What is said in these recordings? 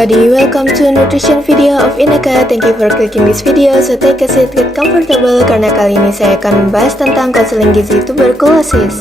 everybody, welcome to nutrition video of Inaka. Thank you for clicking this video, so take a seat, get comfortable karena kali ini saya akan membahas tentang konseling gizi tuberkulosis.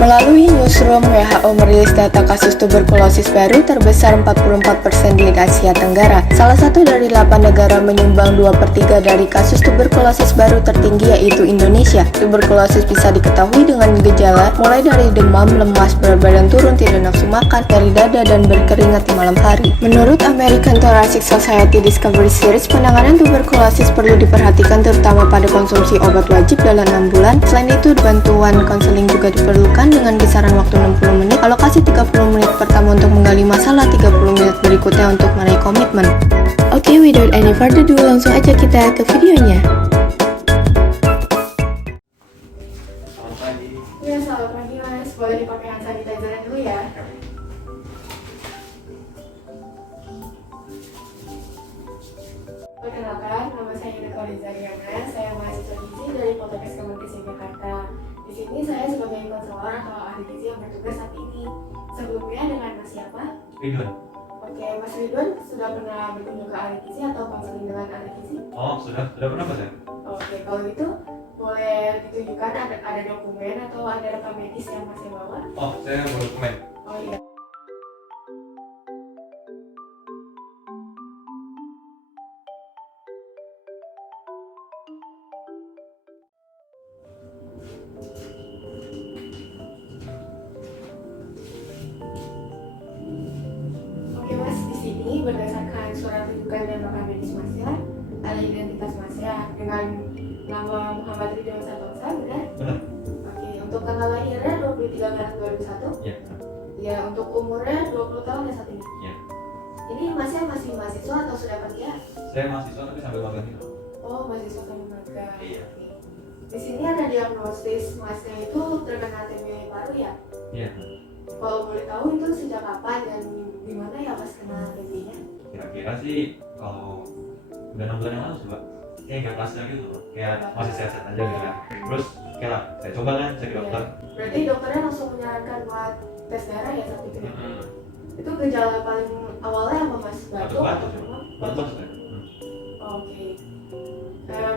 Melalui newsroom, WHO merilis data kasus tuberkulosis baru terbesar 44% di Asia Tenggara. Salah satu dari 8 negara menyumbang 2/3 dari kasus tuberkulosis baru tertinggi yaitu Indonesia. Tuberkulosis bisa diketahui dengan gejala mulai dari demam, lemas, berat badan turun, tidak nafsu makan, nyeri dada, dan berkeringat di malam hari. Menurut American Thoracic Society Discovery Series, penanganan tuberkulosis perlu diperhatikan terutama pada konsumsi obat wajib dalam 6 bulan. Selain itu, bantuan konseling juga diperlukan dengan kisaran waktu 60 menit, alokasi 30 menit pertama untuk menggali masalah, 30 menit berikutnya untuk meraih komitmen. Oke, without any further ado, langsung aja kita ke videonya. Selamat pagi. Ya, selamat pagi mas, boleh dipakai hand sanitizer dulu ya. Perkenalkan, nama saya Inaka Rizariana, saya mahasiswa gizi dari Poltekkes Kemenkes Jakarta. Di sini saya sebagai konselor atau ahli gizi yang bertugas saat ini. Sebelumnya dengan Mas siapa? Ridwan. Oke, Mas Ridwan sudah pernah berkunjung ke ahli gizi atau konseling dengan ahli gizi? Oh, sudah pernah Pak saya? Oke, kalau gitu boleh ditunjukkan ada dokumen atau ada rekam medis yang Mas bawa? Oh, saya baru dokumen. Oh iya. Oke Mas, di sini berdasarkan surat rujukan dan rekam medis Mas ya, ada identitas Mas ya dengan nama Muhammad Ridwan Sabangsa, benar? Benar. Oke, untuk tanggal lahirnya 23 Maret 2001. Iya. Ya, untuk umurnya 20 tahun ya saat ini. Iya. Ini Masnya masih mahasiswa atau sudah kerja? Saya mahasiswa tapi sambil magang gitu. Oh, mahasiswa sambil magang. Iya. Oke. Di sini ada diagnosis Masnya itu terkena TB paru ya? Iya. Kalau boleh tahu itu sejak kapan dan di mana ya Mas kena TB-nya? Kira-kira sih kalau udah 6 bulan yang lalu sih Pak. Kayak nggak kerasa gitu Pak. Kayak masih sehat-sehat aja gitu kan. Terus kayak lah, saya coba kan, saya ke dokter. Berarti dokternya langsung menyarankan buat tes darah ya saat itu ya? Hmm. Itu gejala paling awalnya apa Mas? Batuk? Batuk sih. Atau Batuk saya. Oke.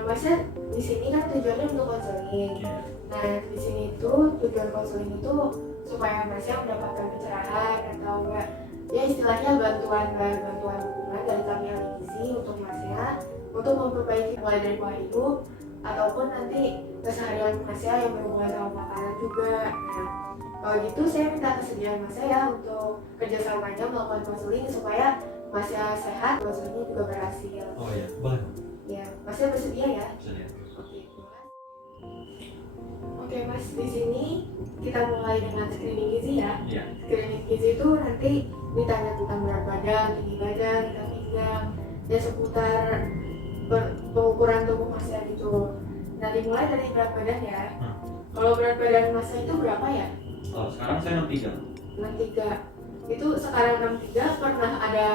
Masnya di sini kan tujuannya untuk konseling. Iya. Nah, di sini tuh tujuan konseling itu supaya Masnya mendapatkan pencerahan atau enggak ya istilahnya bantuan dukungan dari kami ahli gizi untuk Masnya untuk memperbaiki mulai dari pola hidup ataupun nanti keseharian Masnya yang berhubungan sama makanan juga. Nah, kalau gitu saya minta kesediaan Masnya ya untuk kerjasamanya melakukan konseling supaya Masnya sehat, konselingnya juga berhasil. Oh iya, boleh. Ya, Masnya bersedia ya? Bisa lihat. Oke Mas, di sini kita mulai dengan screening gizi ya. Iya. Screening gizi itu nanti ditanya tentang berat badan, tinggi badan, ikat pinggang, dan seputar pengukuran tubuh Masnya gitu. Nah, dimulai dari berat badan ya. Kalau berat badan Masnya itu berapa ya? Oh, sekarang saya 63. 63. Itu sekarang 63 pernah ada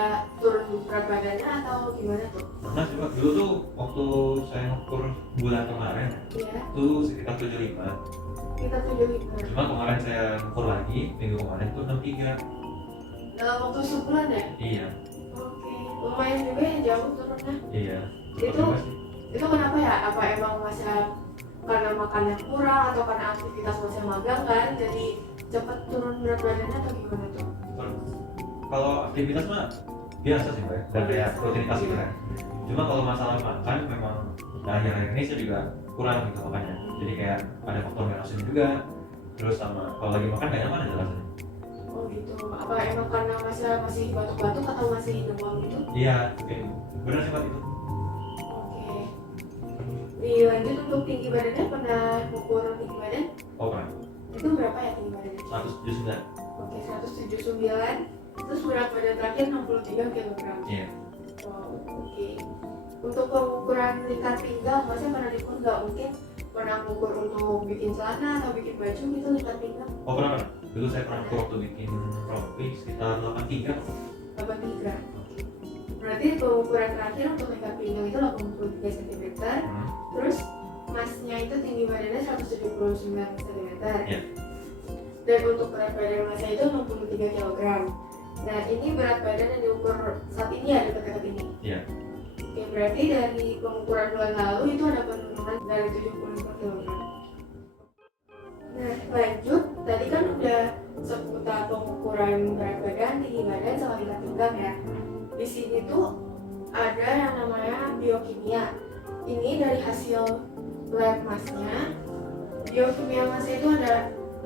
turun berat badannya atau gimana tuh? Pernah sih Pak, dulu tuh waktu saya ngukur bulan kemarin Iya, itu sekitar 75. kita 75. Cuma kemarin saya ngukur lagi, minggu kemarin tuh 63. Dalam waktu sebulan ya? Iya. Oke, lumayan juga ya jauh turunnya. Iya. Itu Juga sih. itu kenapa ya? Apa emang Masnya karena makannya kurang atau karena aktivitas Masnya magang kan jadi cepat turun berat badannya atau gimana tuh? Kalau aktivitas mah biasa sih Mbak, dan kayak rutinitas gitu kan. Cuma kalau masalah makan memang akhir-akhir ini saya juga kurang gitu makannya. Jadi kayak ada faktor menosin juga. Terus sama kalau lagi makan kayak mana aja rasanya. Oh gitu. Apa emang karena Masnya masih batuk-batuk atau masih demam gitu? Iya, mungkin benar sih Pak itu. Oke. Dilanjut untuk tinggi badannya, pernah ukur tinggi badan? Oh kan, Itu berapa ya tinggi badannya? 179. Oke, 179. Terus berat badan terakhir 63 kg. Iya. Wow, oke. Untuk pengukuran lingkar pinggang, Masnya pernah diukur nggak? Mungkin pernah mengukur untuk bikin celana atau bikin baju gitu lingkar pinggang? Oh pernah. Dulu saya pernah ukur waktu bikin rompi sekitar 83. 83. Oke. Berarti pengukuran terakhir untuk lingkar pinggang itu 83 cm. Terus Masnya itu tinggi badannya 179 cm. Iya. Dan untuk berat badan Masnya itu 63 kg. Nah, ini berat badan yang diukur saat ini ya, dekat-dekat ini. Iya. Oke, berarti dari pengukuran bulan lalu itu ada penurunan dari 75 kg. Nah, lanjut, tadi kan udah seputar pengukuran berat badan, tinggi badan, sama tingkat pinggang ya. Di sini tuh ada yang namanya biokimia. Ini dari hasil lab masnya. Biokimia masnya itu ada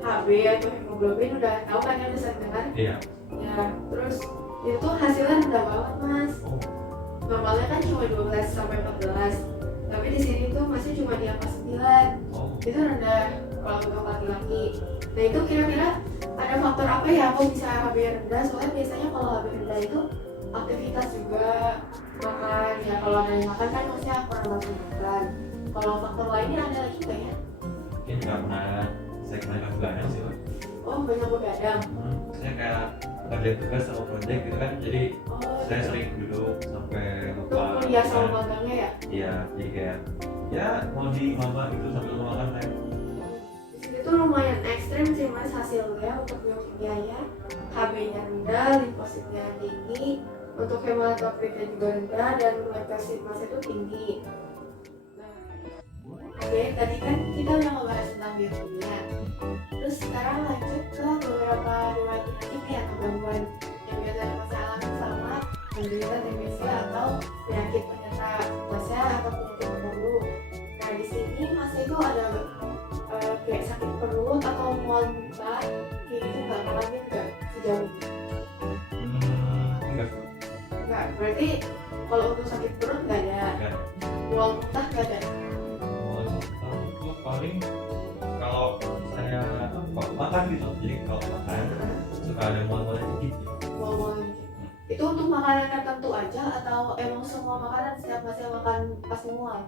HB atau hemoglobin, udah tahu kan ya, udah sering dengar? Iya. Ya, terus itu hasilnya rendah banget mas. Oh. Normalnya kan cuma 12 sampai 14, tapi di sini tuh masih cuma di angka 9. Oh. Itu rendah kalau untuk laki-laki. Nah itu kira-kira ada faktor apa ya kok bisa HB rendah? Soalnya biasanya kalau HB rendah itu aktivitas juga, makan ya, kalau ada yang makan kan maksudnya kurang langsung makan. Kalau faktor lainnya ada lagi nggak ya? Mungkin karena saya kebanyakan begadang sih Pak. Oh banyak begadang. Saya kayak ngerjain tugas sama project gitu kan, jadi saya Oh, sering duduk sampai untuk lupa kuliah sama makan. magangnya ya? Iya, jadi kayak ya mau di mama gitu sambil makan kayak. Di sini tuh lumayan ekstrim sih mas hasilnya untuk biokimianya. HB-nya rendah, limfositnya tinggi, untuk hematokritnya juga rendah, dan leukosit masnya itu tinggi. Nah, oke, tadi kan kita udah ngebahas tentang biokimia. Terus sekarang lanjut ke beberapa riwayat penyakit nih atau gangguan yang biasanya masih alami selama menderita TBC atau penyakit penyerta masnya atau penyakit perut. Nah di sini masnya itu ada kayak sakit perut atau mual muntah, kayak gitu nggak ngalamin nggak sejauh ini? Enggak. Nggak, berarti kalau untuk sakit perut nggak ada, Enggak. mual muntah nggak ada. Mau tahu itu paling kalau saya waktu makan gitu, jadi kalau makan suka ada mual-mualnya dikit gitu. Mual-mual gitu. Itu untuk makanan tertentu aja atau emang semua makanan setiap masnya makan pasti mual?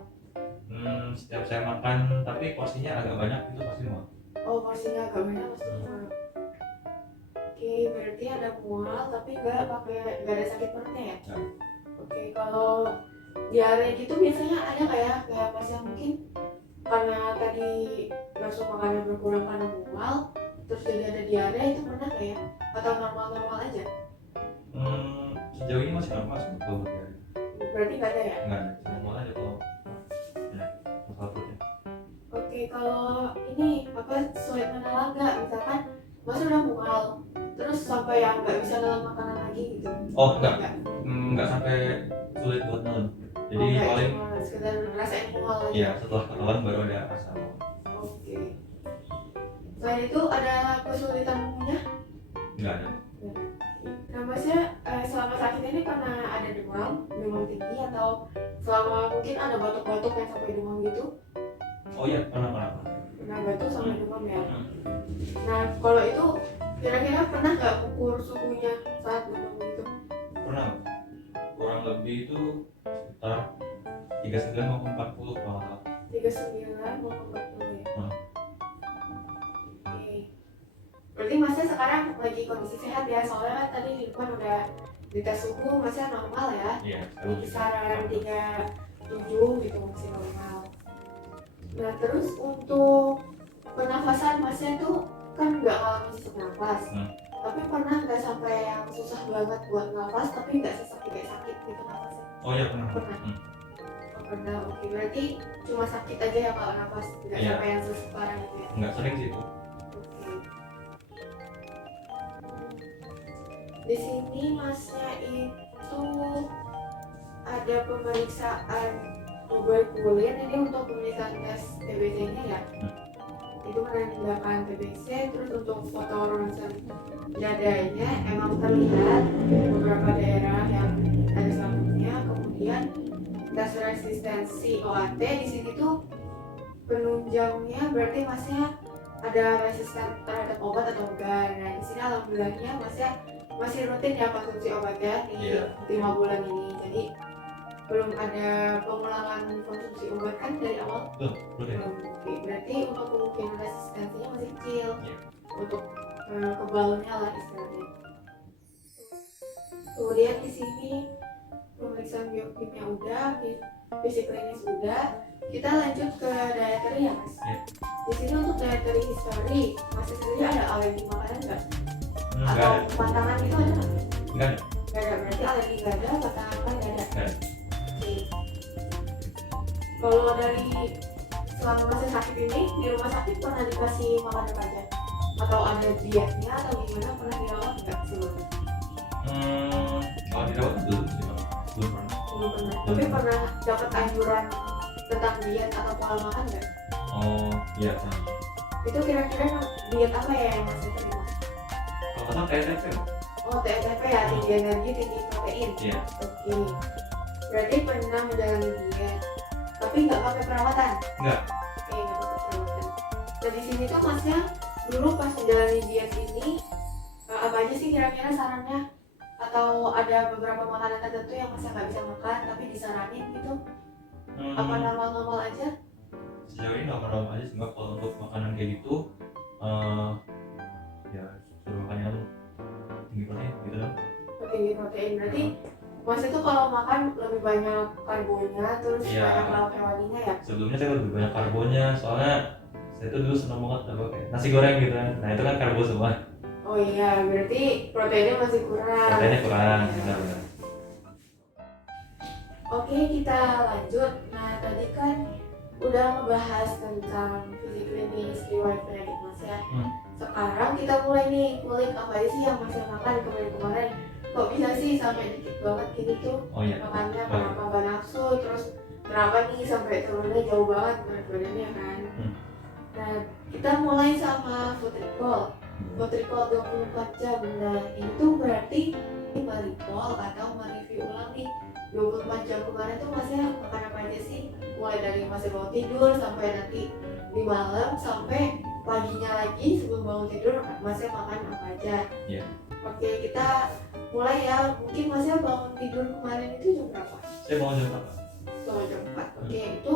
Setiap saya makan tapi porsinya agak banyak itu pasti mual. Oh porsinya agak banyak pasti mual. Oke, berarti ada mual tapi nggak ada sakit perutnya ya? Ya. Oke, kalau diare gitu biasanya ada kayak pas yang mungkin karena tadi nafsu makanan berkurang karena mual, terus jadi ada diare, itu pernah nggak ya? Atau normal-normal aja? Sejauh ini masih normal sih kalau buat dia. Berarti nggak ada ya? Enggak ada, cuma mual aja kalau ya, masalah perutnya. Oke, kalau ini apa sulit menelan nggak? Misalkan mas udah mual, terus sampai yang nggak bisa nelan makanan lagi gitu? Oh enggak, enggak sampai sulit buat nelen. Jadi Nggak, paling cuma sekedar rasain mual aja. iya setelah ketelan baru ada rasa mual. Oke. Selain itu ada kesulitan punya? Enggak ada. Nah masnya selama sakit ini karena ada demam tinggi atau selama mungkin ada batuk-batuk yang sampai demam gitu? Oh iya pernah. Pernah batuk sampai demam ya? Nah kalau itu kira-kira pernah nggak ukur suhunya saat demam gitu? Pernah. Kurang lebih itu sekitar 39 maupun 40 kalau nggak salah. 39 mau 40 ya? Hmm. Oke. Berarti masnya sekarang lagi kondisi sehat ya? Soalnya kan tadi Lingkuan udah dites suhu, masnya normal ya? Iya. Di kisaran 37 gitu masih normal. Nah terus untuk pernafasan masnya tuh kan nggak ngalamin sesak nafas, tapi pernah nggak sampai yang susah banget buat nafas tapi nggak sesak kayak sakit gitu nafasnya? Oh iya pernah. Pernah. Oh, pernah. Oke, berarti cuma sakit aja ya kalau nafas, nggak Iya. sampai yang sesak parah gitu ya? Nggak sering sih itu. Oke. Di sini masnya itu ada pemeriksaan tuberkulin, ini untuk pemeriksaan tes TBC-nya ya. Itu menandakan TBC, terus untuk foto ronsen dadanya emang terlihat beberapa daerah yang ada selaputnya. Kemudian tes resistensi OAT di sini tuh penunjangnya berarti masnya ada resisten terhadap obat atau enggak. Nah di sini alhamdulillahnya masih rutin ya konsumsi obatnya di Iya. 5 bulan ini. Jadi belum ada pengulangan konsumsi obat kan dari awal? Tuh, betul. Oke, berarti untuk kemungkinan resistensinya masih kecil. Iya. Untuk kebalnya lah istilahnya. Kemudian di sini pemeriksaan biokimia udah, fisik klinis udah. Kita lanjut ke dietary ya mas. Iya. Di sini untuk dietary history, masih sendiri ada alergi makanan nggak? Nggak Atau ada. pantangan itu ada nggak? Enggak ada. Nggak ada, berarti alergi nggak ada, kata apa nggak ada. Enggak ada. Oke. Kalau dari selama masa sakit ini di rumah sakit pernah dikasih makan apa aja? Atau ada dietnya atau gimana, pernah dirawat nggak sebelumnya? Kalau dirawat belum sih, Bang. Belum pernah. Belum pernah. Tapi pernah dapat anjuran tentang diet atau pola makan nggak? Oh iya pernah. Itu kira-kira diet apa ya yang masih terima? Kalau nggak salah TSF. Oh, TSP ya, tinggi energi, tinggi protein. Iya. Oke. Berarti pernah menjalani diet, tapi nggak pakai perawatan. Enggak. Oke, nggak pakai perawatan. Nah di sini tuh masnya dulu pas menjalani diet ini apa aja sih kira-kira sarannya? Atau ada beberapa makanan tertentu yang masnya nggak bisa makan tapi disaranin gitu? Apa normal-normal aja? Sejauh ini normal-normal aja sih, Mbak. Kalau untuk makanan kayak gitu ya suruh makan yang tinggi protein gitu dong. Tinggi protein, berarti masnya tuh kalau makan lebih banyak karbonya, terus Iya. banyak lauk hewaninya ya? Sebelumnya saya lebih banyak karbonya, soalnya saya tuh dulu seneng banget apa kayak nasi goreng gitu kan. Nah itu kan karbo semua. Oh iya, berarti proteinnya masih kurang. Proteinnya kurang, Iya. benar-benar. Oke, kita lanjut. Nah, tadi kan udah ngebahas tentang fisik klinis riwayat penyakit Mas ya. Sekarang kita mulai nih kulik apa aja sih yang Mas makan kemarin-kemarin. Kok bisa sih sampai dikit banget gini tuh Oh iya. makannya, kenapa nggak nafsu, terus kenapa nih sampai turunnya jauh banget berat badannya kan. Nah, kita mulai sama food recall. Food recall 24 jam. Nah, itu berarti recall atau mereview ulang nih 24 jam kemarin tuh masnya makan apa aja sih? Mulai dari masih mau tidur sampai nanti di malam sampai paginya lagi sebelum bangun tidur masnya makan apa aja. Iya. Oke, kita mulai ya. Mungkin masnya bangun tidur kemarin itu jam berapa? Saya bangun jam berapa? Bangun jam 4. Oke, itu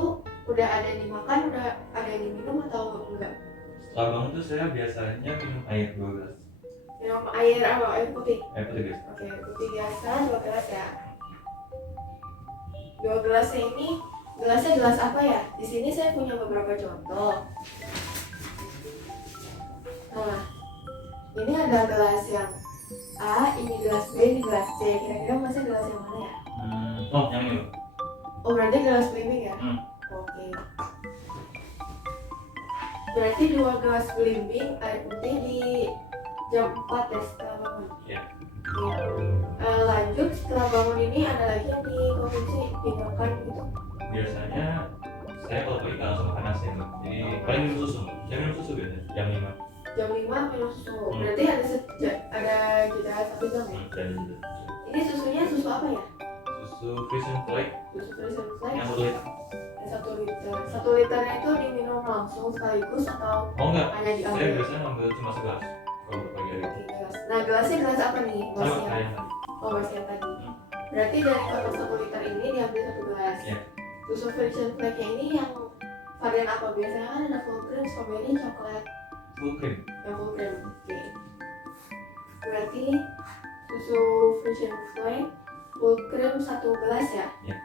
udah ada yang dimakan, udah ada yang diminum atau enggak? Setelah bangun tuh saya biasanya minum air 2 gelas. Minum air apa? Air putih? Air putih biasa. Oke, putih biasa 2 gelas ya. 2 gelasnya ini, gelasnya gelas apa ya? Di sini saya punya beberapa contoh. Nah, ini ada gelas yang A, ini gelas B, ini gelas C. Kira-kira masnya gelas yang mana ya? Oh yang ini loh. Oh, berarti gelas belimbing ya? Oke. Berarti 2 gelas belimbing air putih di jam 4 ya setelah bangun? Iya. Lanjut, setelah bangun ini ada lagi yang dikonsumsi, dimakan gitu? Biasanya saya kalau pagi nggak langsung makan nasi ya, Mbak. Jadi paling minum susu. Saya minum susu biasanya jam 5. Jam 5 minum susu, berarti ada jeda 1 jam ya? Dan gitu. Ini susunya susu apa ya? Susu Frisian Flake Susu Frisian Flake yang 1 liter. 1 liter. 1 liternya itu diminum langsung sekaligus atau Oh enggak, hanya saya diambil? biasanya ngambil cuma segelas kalau pagi hari. Oke, gelas. Nah, gelasnya gelas apa nih? Sama Gelas yang kayak yang tadi. oh, gelas yang tadi. Berarti dari kotak 1 liter ini diambil 1 gelas. Iya. Susu Frisian Flake ini yang varian apa? Biasanya kan ada full cream, strawberry, coklat, Full cream. yang full cream. Oke. Berarti susu Frisian Flake full cream 1 gelas ya? Iya.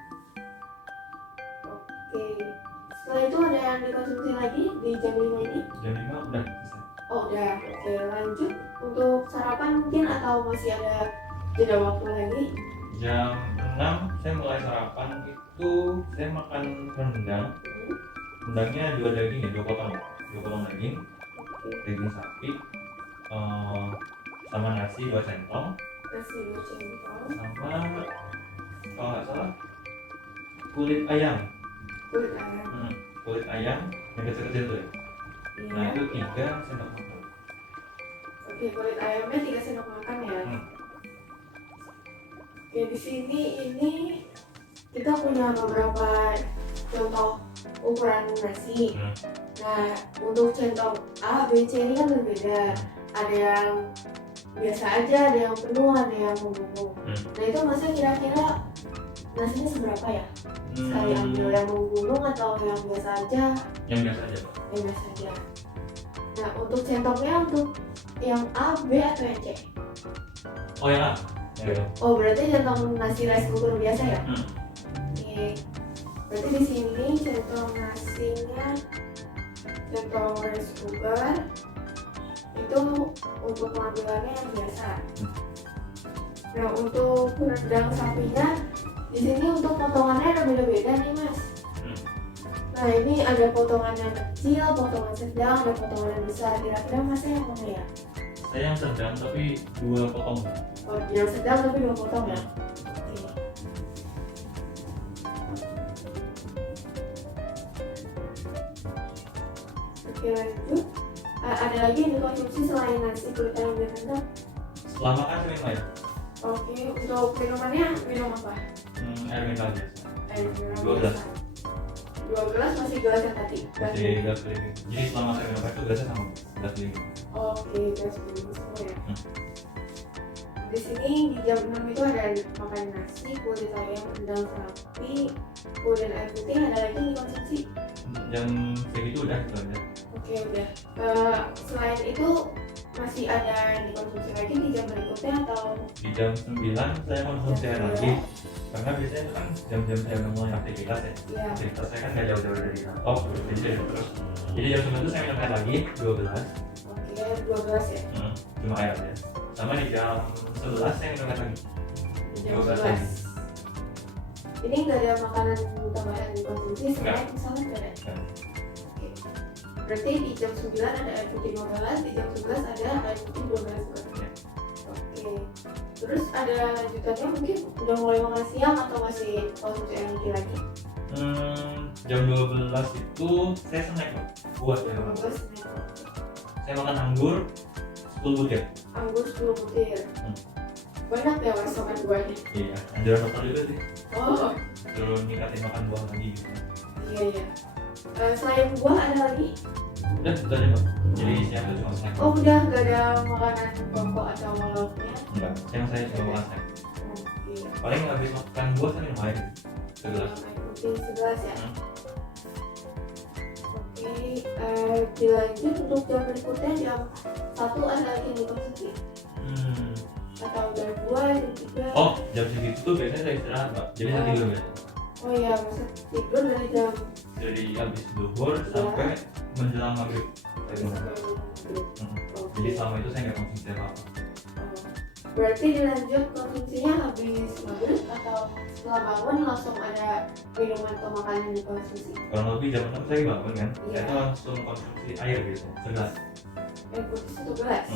Oke. Setelah itu ada yang dikonsumsi lagi di jam 5 ini? Jam 5 udah selesai. Oh udah. Oke, lanjut untuk sarapan mungkin atau masih ada jeda waktu lagi? Jam 6 saya mulai sarapan itu saya makan rendang. Rendangnya 2 daging ya, 2 potong. 2 potong daging. Daging sapi. Sama nasi 2 centong. Nasi 2 centong. Sama kalau nggak salah kulit ayam. Kulit ayam. Kulit ayam yang kecil-kecil tuh ya. Iya. Nah itu 3 sendok makan. Oke, kulit ayamnya 3 sendok makan ya. Oke, di sini ini kita punya beberapa contoh ukuran nasi. Nah, untuk centong A, B, C ini kan berbeda. Ada yang biasa aja, ada yang penuh, ada yang membumbu. Nah itu masnya kira-kira nasinya seberapa ya? Sekali ambil yang membumbu atau yang biasa aja? Yang biasa aja Pak. Yang biasa aja. Nah untuk centongnya untuk yang A, B atau yang C? Oh yang A? Ya. Oh berarti centong nasi rice cooker biasa ya? Oke. Berarti di sini centong nasinya centong rice cooker itu untuk pengambilannya yang biasa. Nah untuk rendang sapinya di sini untuk potongannya ada beda-beda nih mas. Nah ini ada potongan yang kecil, potongan sedang, ada potongan yang besar. Kira-kira masnya yang mana ya? Saya yang sedang tapi 2 potong. Oh yang sedang tapi 2 potong ya? Oke lanjut. Ada lagi yang dikonsumsi selain nasi kulit ayam dan rendang? Setelah makan saya minum air. Oke, untuk minumannya minum apa? Air mineral biasa. Air mineral 2 gelas. biasa. 2 gelas masih gelas yang tadi? Masih gelas belimbing. Jadi selama saya minum air itu gelasnya sama gelas belimbing. Oke, gelas belimbing semua ya. Di sini di jam 6 itu ada makan nasi, kulit ayam, rendang sapi, kemudian air putih. Ada lagi yang dikonsumsi? Jam segitu udah gitu aja. Oke, udah. Selain itu masih ada yang dikonsumsi lagi di jam berikutnya atau? Di jam 9 saya konsumsi air lagi. Karena biasanya itu kan jam-jam saya udah mulai aktivitas ya. Iya. Aktivitas saya kan nggak jauh-jauh dari kantor, jadi saya terus. Jadi jam 9 itu saya minum air lagi 2 gelas. Oke, 2 gelas ya? Cuma air aja. Sama di jam 11 saya minum air lagi. Di jam 12 lagi. 11. Ini nggak ada makanan tambahan dikonsumsi selain misalnya nggak ada? Kan. Oke. Berarti di jam 9 ada air putih 15, di jam 11 ada air putih 12 Ya. Oke. Terus ada lanjutannya mungkin udah mulai makan siang atau masih konsumsi energi lagi? Jam 12 itu saya snack Pak. Buat ya. Terus Saya makan anggur 10 butir. anggur 10 butir. Banyak ya mas makan buahnya? Iya, anjuran dokter juga sih. Oh Suruh ningkatin makan buah lagi gitu. iya iya. Selain buah ada lagi? Udah, itu aja Pak. Jadi siang itu cuma snack. Oh udah nggak ada makanan pokok atau lauknya? Enggak, siang saya cuma makan snack. Oke. Paling habis makan buah saya minum air segelas. Air putih segelas ya? Oke, dilanjut untuk jam berikutnya jam 1 ada lagi yang dikonsumsi? Atau jam 2, jam 3? Oh, jam segitu tuh biasanya saya istirahat Pak. Jadi saya tidur biasanya. Oh iya, masa tidur dari jam Jadi habis duhur sampai menjelang maghrib. Saya tidur. Jadi selama itu saya nggak konsumsi apa-apa. Berarti dilanjut konsumsinya habis maghrib atau setelah bangun langsung ada minuman atau makanan yang dikonsumsi? Kurang lebih jam 6 saya bangun kan, Iya. saya tuh langsung konsumsi air gitu, segelas. Air putih 1 gelas?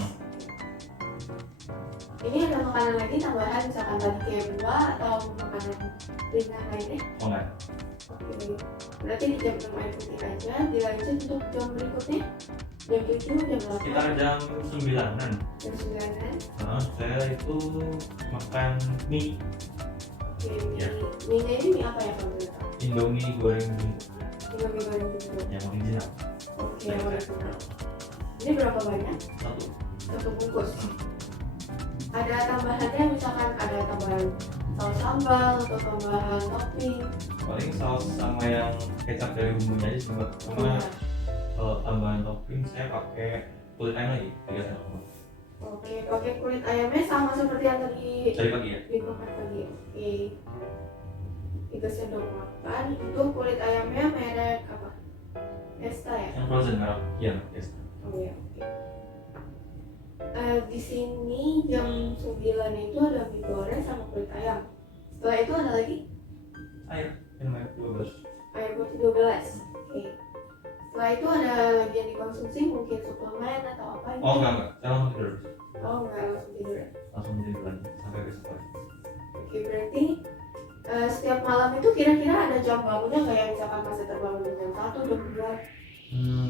Ini ada makanan lagi tambahan misalkan tadi kayak buah atau makanan ringan lainnya? Oh enggak. Oke, berarti di jam 6 air putih aja. Dilanjut untuk jam berikutnya jam 7, jam 8? Sekitar jam 9-an. Jam 9-an? Saya itu makan mie. Oke, Iya. mie-nya ini mie apa ya kalau boleh tahu? Indomie goreng bumbu Indomie goreng bumbu. yang original. Oke, yang original. Ini berapa banyak? Satu bungkus. Ada tambahannya misalkan ada tambahan saus sambal atau tambahan topping? Paling saus sama yang kecap dari bumbunya aja sih Mbak. Sama kalau tambahan topping saya pakai kulit ayam lagi 3 sendok makan. Oke, pakai kulit ayamnya sama seperti yang tadi Dari pagi ya. dimakan tadi. Oke, 3 sendok makan. Itu kulit ayamnya merek apa? Esta ya? Yang frozen merah. Iya, yes. Oh ya, oke. Di sini jam 9 itu ada mie goreng sama kulit ayam. Setelah itu ada lagi Air, minum air 12. air putih 12. Oke. Setelah itu ada lagi yang dikonsumsi mungkin suplemen atau apa gitu? Oh enggak, saya langsung tidur. Oh enggak, langsung tidur. Langsung tidur lagi sampai besok pagi. Oke, berarti setiap malam itu kira-kira ada jam bangunnya kayak misalkan masih terbangun di jam 1, jam 2?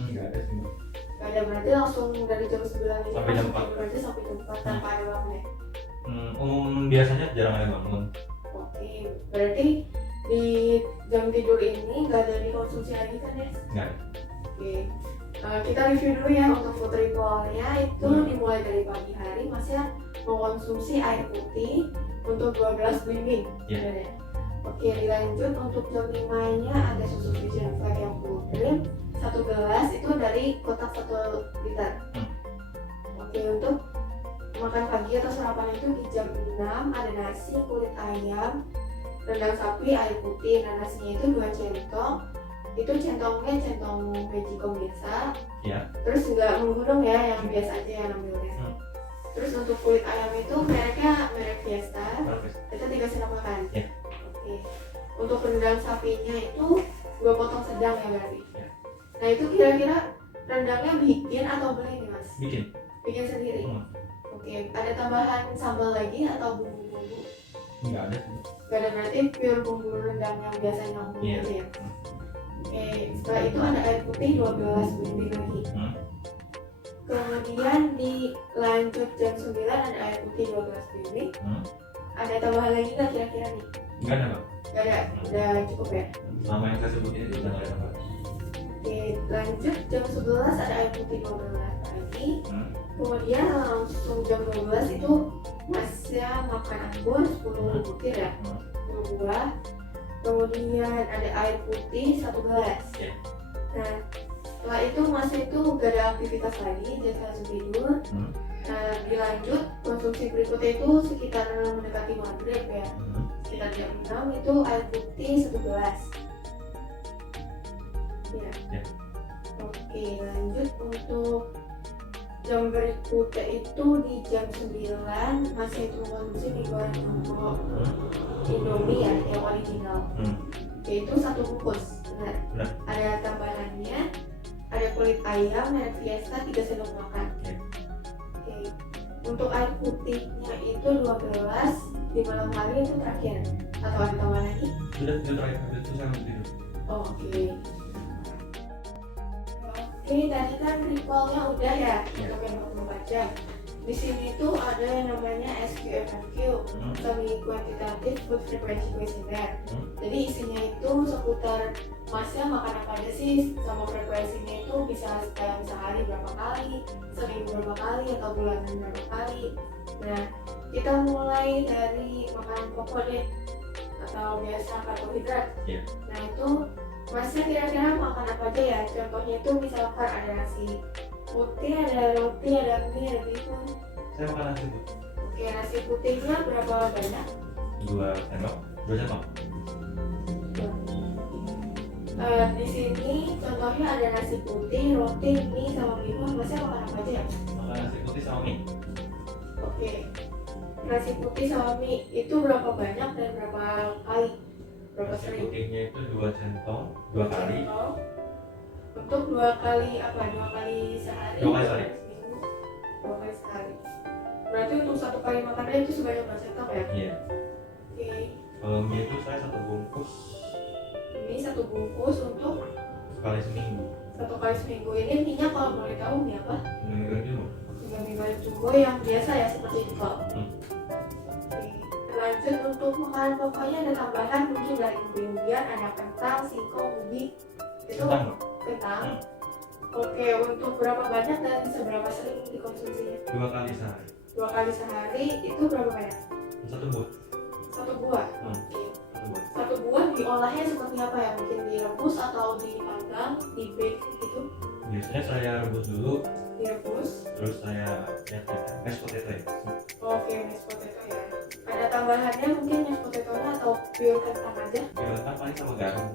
Enggak ada sih Mbak. Gak ada, berarti langsung dari jam 9 ini Sampai jam 4. berarti sampai jam 4 tanpa ada bangun ya? Biasanya jarang ada bangun. Oke, berarti di jam tidur ini nggak ada dikonsumsi lagi kan ya? Enggak ada. Oke, kita review dulu ya untuk food ritualnya itu dimulai dari pagi hari masnya mengkonsumsi air putih untuk 2 gelas belimbing. Iya. Benar ya? Oke, dilanjut untuk jam 5 nya ada susu Fusion Flag yang full cream 1 gelas itu dari kotak 1 liter. Oke, untuk makan pagi atau sarapan itu di jam 6 ada nasi, kulit ayam, rendang sapi, air putih. Nah nasinya itu 2 centong. Itu centongnya centong magicom biasa. Iya. Terus nggak menggulung ya, yang biasa aja yang ambilnya. Terus untuk kulit ayam itu mereknya merek Fiesta. Bagus. Itu 3 sendok makan. Ya. Oke. Untuk rendang sapinya itu 2 potong sedang ya berarti. Ya. Nah itu kira-kira rendangnya bikin atau beli nih mas? Bikin. Bikin sendiri. Oke. Ada tambahan sambal lagi atau bumbu-bumbu? Nggak ada sih. Gak ada, berarti pure bumbu rendang yang biasanya bumbu Iya. aja ya. Oke. Setelah itu ada air putih 2 gelas lebih lagi. Kemudian dilanjut jam 9 ada air putih 2 gelas lebih. Ada tambahan lagi nggak kira-kira nih? Nggak ada Mbak. Gak ada, udah cukup ya. Selama yang saya sebutin itu udah nggak ada Mbak. Oke, lanjut jam 11 ada air putih 2 gelas lagi. Kemudian langsung jam 12 itu masnya makan anggur 10 butir ya, 10 buah. Kemudian ada air putih 1 gelas. Ya. Nah, setelah itu masnya itu gak ada aktivitas lagi, jadi langsung tidur. Nah, dilanjut konsumsi berikutnya itu sekitar mendekati maghrib ya, sekitar jam 6 itu air putih 1 gelas. Ya. Ya. Oke, lanjut untuk jam berikutnya itu di jam 9 masih itu mengkonsumsi mie goreng jumbo Indomie ya, yang original. Yaitu 1 bungkus. Benar. Ada tambahannya, ada kulit ayam merek Fiesta 3 sendok makan. Oke. Untuk air putihnya itu 2 gelas di malam hari itu terakhir. Atau ada tambahan lagi? Sudah itu terakhir, itu saya mau tidur. Oke. Oke, tadi kan recallnya udah ya, untuk yang 24 jam. Di sini tuh ada yang namanya SQFQ, Semi Quantitative Food Frequency Questionnaire. Jadi isinya itu seputar masnya makan apa aja sih, sama frekuensinya itu bisa dalam sehari berapa kali, seminggu berapa kali, atau bulanan berapa kali. Nah, kita mulai dari makanan pokok deh, atau biasa karbohidrat. Nah itu masnya kira-kira makan apa aja ya? Contohnya itu misalkan ada nasi putih, ada roti, ada mie, ada bihun. Saya makan nasi putih. Oke, nasi putihnya berapa banyak? 2 sendok. 2 sendok. Di sini contohnya ada nasi putih, roti, mie, sama bihun. Masnya makan apa aja ya? Makan nasi putih sama mie. Oke, nasi putih sama mie itu berapa banyak dan berapa kali? Berapa Nasi sering? putihnya itu 2 centong, 2 kali. Untuk 2 kali apa? 2 kali sehari? 2 kali sehari. Seminggu? 2 kali sehari. Berarti untuk 1 kali makannya itu sebanyak berapa sendok ya? Iya. Oke, Kalau mie itu saya 1 bungkus ini 1 bungkus untuk sekali seminggu. 1 kali seminggu. Ini mie-nya kalau boleh tahu mie apa? Mie goreng jumbo. Mie goreng jumbo yang biasa ya, seperti itu kok. Oke, lanjut untuk makanan pokoknya ada tambahan mungkin dari umbi-umbian, ada kentang, singkong, ubi. Itu Kentang, Mbak. kentang. Oke, untuk berapa banyak dan seberapa sering dikonsumsinya? 2 kali sehari. 2 kali sehari itu berapa banyak? 1 buah. 1 buah. Hmm. Oke. 1 buah. 1 buah diolahnya seperti apa ya? Mungkin direbus atau dipanggang, di bake gitu? Biasanya saya rebus dulu, Direbus. terus saya mashed potato ya. Oke, mashed potato ya. Ada tambahannya mungkin mashed potato-nya atau pure kentang aja? Ya kentang paling sama garam.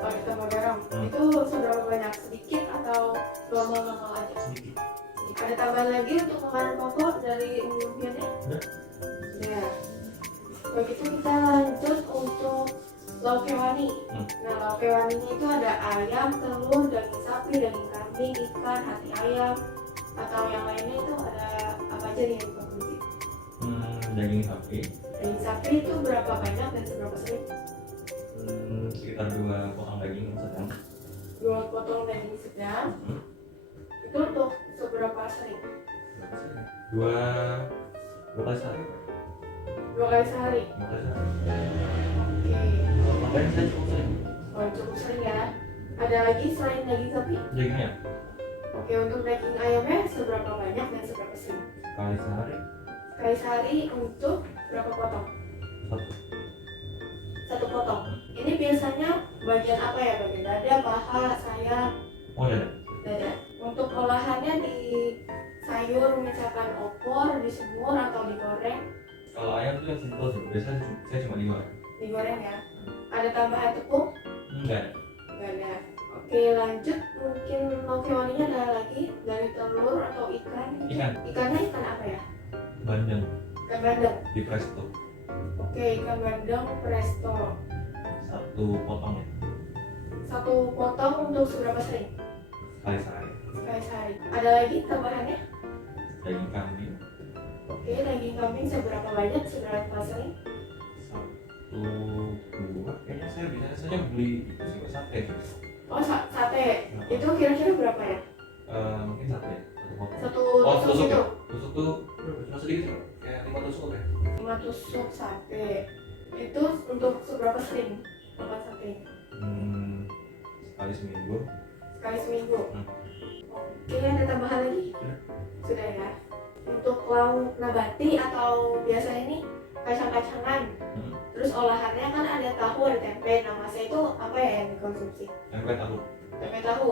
Oh, ditambah garam. Itu seberapa banyak? Sedikit atau normal-normal aja? Sedikit. Ada tambahan lagi untuk makanan pokok dari umbi-umbiannya? Ya. Begitu kita lanjut untuk lauk hewani. Nah, lauk hewaninya itu ada ayam, telur, daging sapi, daging kambing, ikan, hati ayam, atau yang lainnya itu ada apa aja nih yang dikonsumsi? Daging sapi. Daging sapi itu berapa banyak dan seberapa sering? Sekitar 2 potong daging sedang. 2 potong daging sedang. Itu untuk seberapa sering? 2 kali sehari. 2 kali sehari. 2 kali sehari. Oke. Makanya saya cukup sering. Oh, cukup sering ya. Ada lagi selain daging sapi? Dagingnya Oke, untuk daging ayamnya seberapa banyak dan seberapa sering? kali sehari. Sekali sehari untuk berapa potong? 1. 1 potong. Ini biasanya bagian apa ya? Bagian dada, paha, sayap, Oh ya. dada. Untuk olahannya di sayur, misalkan opor, disemur atau digoreng? Kalau ayam itu yang simple sih. Biasanya saya cuma digoreng. Digoreng ya. Ada tambahan tepung? Enggak. Nggak ada. Oke, lanjut. Mungkin lauk hewaninya ada lagi dari telur atau ikan? Ikan. Ikannya ikan apa ya? bandeng Ikan bandeng. di presto. Oke, ikan bandeng presto. 1 potong ya, 1 potong untuk seberapa sering? sekali sehari. Sekali sehari. Ada lagi tambahannya? Daging kambing Oke, daging kambing seberapa banyak, seberapa sering? 1 2, kayaknya saya biasanya beli itu sih sate. Oh, sate. Itu kira-kira berapa ya? Mungkin sate 1 potong. Satu Oh, tusuk tusuk itu? ya? Tusuk tuh cuma sedikit sih, kayak 5 tusuk ya. 5 tusuk sate. Itu untuk seberapa sering makan sate? Sekali seminggu. Sekali seminggu. Hmm. Oke, ada tambahan lagi? Sudah. Sudah ya. Untuk lauk nabati atau biasanya ini kacang-kacangan. Terus olahannya kan ada tahu, ada tempe. Nah, masnya itu apa ya yang dikonsumsi? Tempe tahu. Tempe tahu.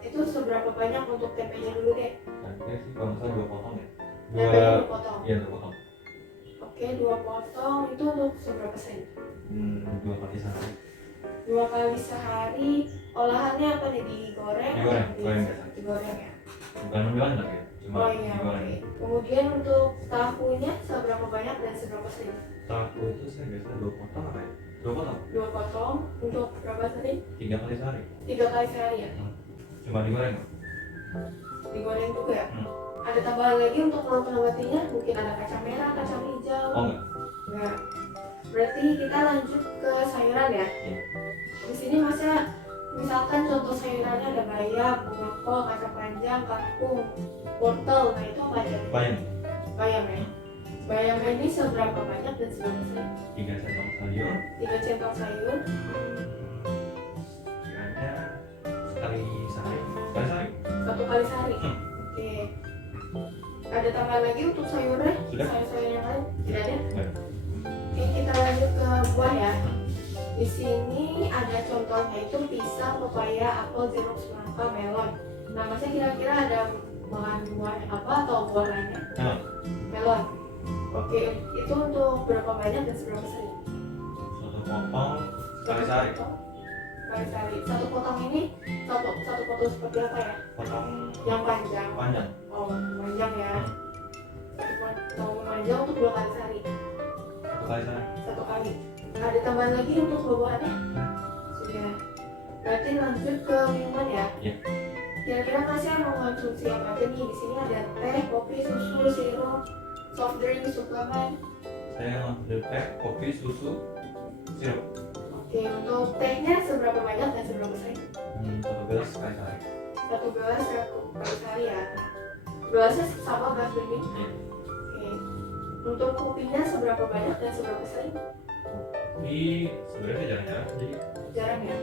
Itu seberapa banyak untuk tempenya dulu deh? Tempe sih kalau misalnya 2 potong ya. Tempenya 2 potong. Iya 2 potong. Oke, 2 potong itu untuk seberapa sering? 2 kali sehari. 2 kali sehari. Olahannya apa nih, digoreng? Digoreng, atau goreng biasa. digoreng ya. Bukan mendoan lagi ya, cuma Oh iya, digoreng. oke. Kemudian untuk tahunya seberapa banyak dan seberapa sering? Tahu itu saya biasanya 2 potong apa ya? 2 potong. 2 potong untuk berapa sering? 3 kali sehari. 3 kali sehari ya. Cuma digoreng. Digoreng juga ya. Hmm. Ada tambahan lagi untuk lauk nabatinya? Mungkin ada kacang merah, kacang hijau? Oh enggak. Enggak. Berarti kita lanjut ke sayuran ya. Iya. Di sini masnya misalkan contoh sayurannya ada bayam, bunga kol, kacang panjang, kangkung, wortel. Nah itu apa aja? Bayam. Bayam ya. Bayam ini seberapa banyak dan seberapa sering? 3 sendok sayur. 3 centong sayur. Kiranya sekali sehari. Sekali sehari. 1 kali sehari. Oke. Ada tambahan lagi untuk sayurnya? Sudah. Sayur-sayur yang lain? Tidak ada? Enggak. Oke, kita lanjut ke buah ya. Di sini ada contohnya itu pisang, pepaya, apel, jeruk, semangka, melon. Nah, masnya kira-kira ada bahan buah apa atau buah lainnya? Melon. Melon. Oke, itu untuk berapa banyak dan seberapa sering? 1 potong sekali sehari. Sekali sehari. 1 potong ini satu potong seperti apa ya? Potong Yang panjang. panjang. Oh, panjang ya. 1 potong panjang untuk 2 kali sehari. 1 kali sehari. 1 kali. Ada tambahan lagi untuk buah-buahannya? Sudah. Berarti lanjut ke minuman ya? Iya. Kira-kira masnya mau konsumsi apa aja nih? Di sini ada teh, kopi, susu, sirup, soft drink, suplemen. Saya ngambil teh, kopi, susu, sirup. Oke, untuk tehnya seberapa banyak dan seberapa sering? 1 gelas sekali sehari. 1 gelas 1 kali sehari ya. Gelasnya sama gelas bening. Iya. Oke. Untuk kopinya seberapa banyak dan seberapa sering? Kopi sebenarnya jarang-jarang, jadi Jarang ya.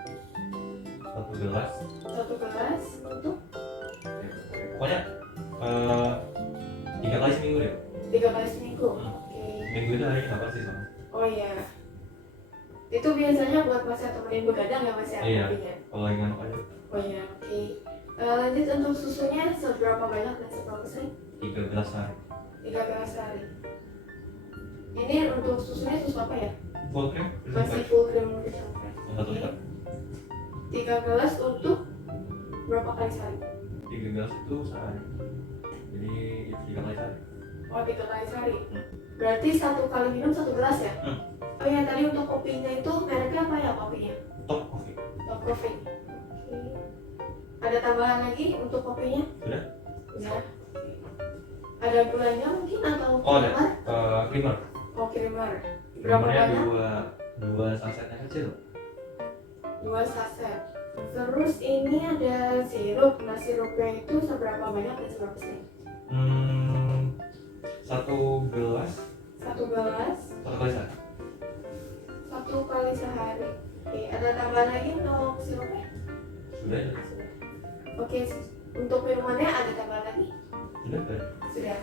1 gelas. 1 gelas untuk Ya, pokoknya 3 kali seminggu deh. 3 kali seminggu. Hmm. Oke. Minggu itu harinya nggak pasti sama. Oh iya. Itu biasanya buat mas yang temenin begadang ya mas ya? Iya. Kopinya? Kalau lagi ngantuk aja. Oh iya, oke. Lanjut untuk susunya seberapa banyak dan seberapa sering? 3 gelas sehari. 3 gelas sehari. Ini untuk susunya susu apa ya? Full cream? Masih full cream coklat. 1 liter. 3 gelas untuk berapa kali sehari? 3 gelas itu sehari. Jadi itu 3 kali sehari. Oh, 3 kali sehari. Berarti 1 kali minum 1 gelas ya? Oh iya, tadi untuk kopinya itu mereknya apa ya kopinya? Top coffee. Top Coffee. Oke. Ada tambahan lagi untuk kopinya? Sudah? Sudah. Ada gulanya mungkin atau Oh ada. creamer? Creamer. Oh, creamer. Berapa Creamernya banyak? 2 sasetnya kecil. 2 saset. Terus ini ada sirup. Nah, sirupnya itu seberapa banyak dan seberapa sering? 1 gelas. 1 gelas 1 kali sehari. 1 kali sehari. Oke, ada tambahan lagi untuk sirupnya? Sudah. Oke, untuk minumannya ada tambahan lagi? Sudah. Sudah.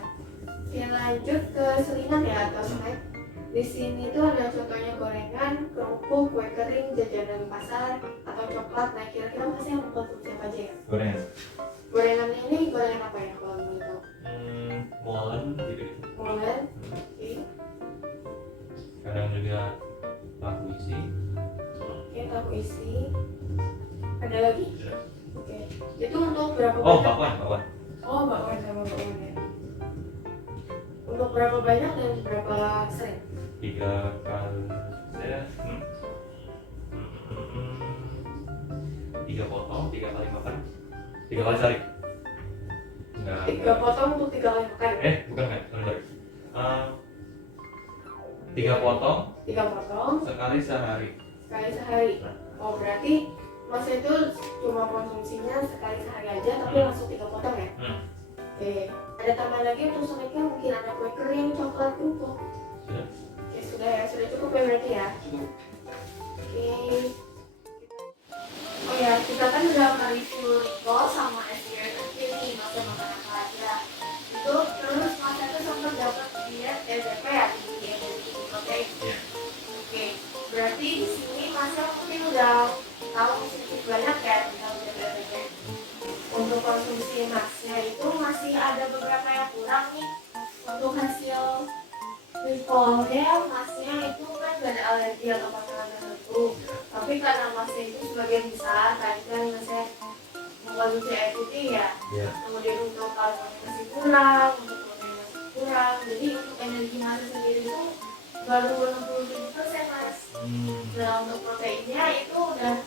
Oke, lanjut ke selingan ya atau snack. Di sini tuh ada contohnya gorengan, kerupuk, kue kering, jajanan pasar, atau coklat. Nah, kira-kira masih yang mengkonsumsi apa aja ya? Gorengan. Gorengan ini gorengan apa ya kalau boleh tahu? Molen gitu. Molen. Oke. Kadang juga tahu isi. Oke, tahu isi. Ada lagi? Sudah. Oke. Itu untuk berapa Oh, banyak? bakwan. Oh, bakwan sama bakwan ya. Untuk berapa banyak dan berapa sering? 3 kali saya 3 potong 3 kali makan 3 kali sehari. Enggak. 3 potong untuk 3 kali makan? Bukan kan, sorry. 3 potong 3 potong sekali sehari. sekali sehari. Oh berarti Mas itu cuma konsumsinya sekali sehari aja tapi langsung 3 potong ya? Oke. Ada tambahan lagi untuk snacknya, mungkin ada kue kering, coklat, kerupuk. Sudah? Oke sudah ya, sudah cukup ya berarti ya? Cukup. Oke. Oh ya, kita kan udah nge-review Rico sama SDRT nih, masa makanan aja. Itu terus Mas itu sempat dapat diet LDP ya di energi protein. Iya. Oke, berarti di sini Masnya mungkin udah tahu sedikit banyak ya tentang diet LDP. Untuk konsumsi Masnya itu masih ada beberapa yang kurang nih. Untuk hasil recallnya Masnya itu kan gak ada alergi atau makanan tertentu. Tapi karena Masnya itu sebagian besar tadi kan Masnya mengkonsumsi air putih ya. Iya. Kemudian untuk karbonnya masih kurang, untuk protein masih kurang. Jadi untuk energi Masnya sendiri itu baru 67% Mas. Nah untuk proteinnya itu udah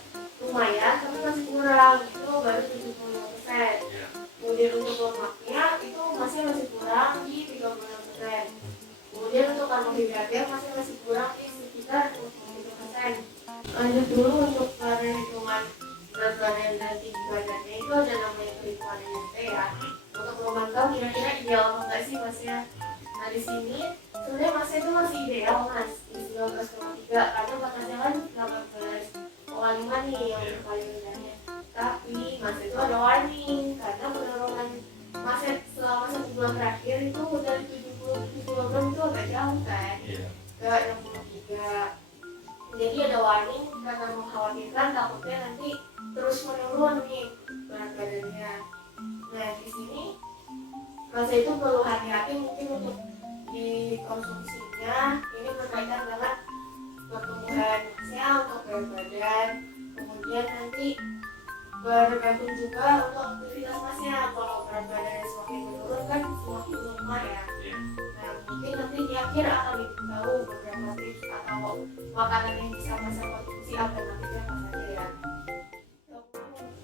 lumayan tapi masih kurang, itu baru 75%. Iya. Kemudian untuk lemaknya itu masih kurang di 36%. Kemudian untuk karbohidratnya masih kurang di sekitar 20%. Lanjut dulu untuk perhitungan berat badan dan tinggi badannya itu ada namanya perhitungan NRT ya. Untuk memantau kira-kira ideal apa enggak sih Masnya. Nah di sini sebenarnya Masnya itu masih ideal Mas di 19,3 karena batasnya kan 18,5 nih yang paling rendahnya. Tapi Masnya itu ada warning karena penurunan Masnya selama 1 bulan terakhir itu dari 77 kg itu agak jauh kan Iya. ke 63. Jadi ada warning karena mengkhawatirkan takutnya nanti terus menurun nih berat badannya. Nah di sini Masnya itu perlu hati-hati mungkin untuk dikonsumsinya. Ini berkaitan dengan pertumbuhan Masnya untuk berat badan. Kemudian nanti bergantung juga untuk aktivitas Masnya. Kalau berat badannya semakin menurun kan semakin lemah ya. Iya. Nah mungkin nanti di akhir akan diberitahu beberapa tips atau makanan yang bisa Masnya konsumsi alternatifnya apa saja ya.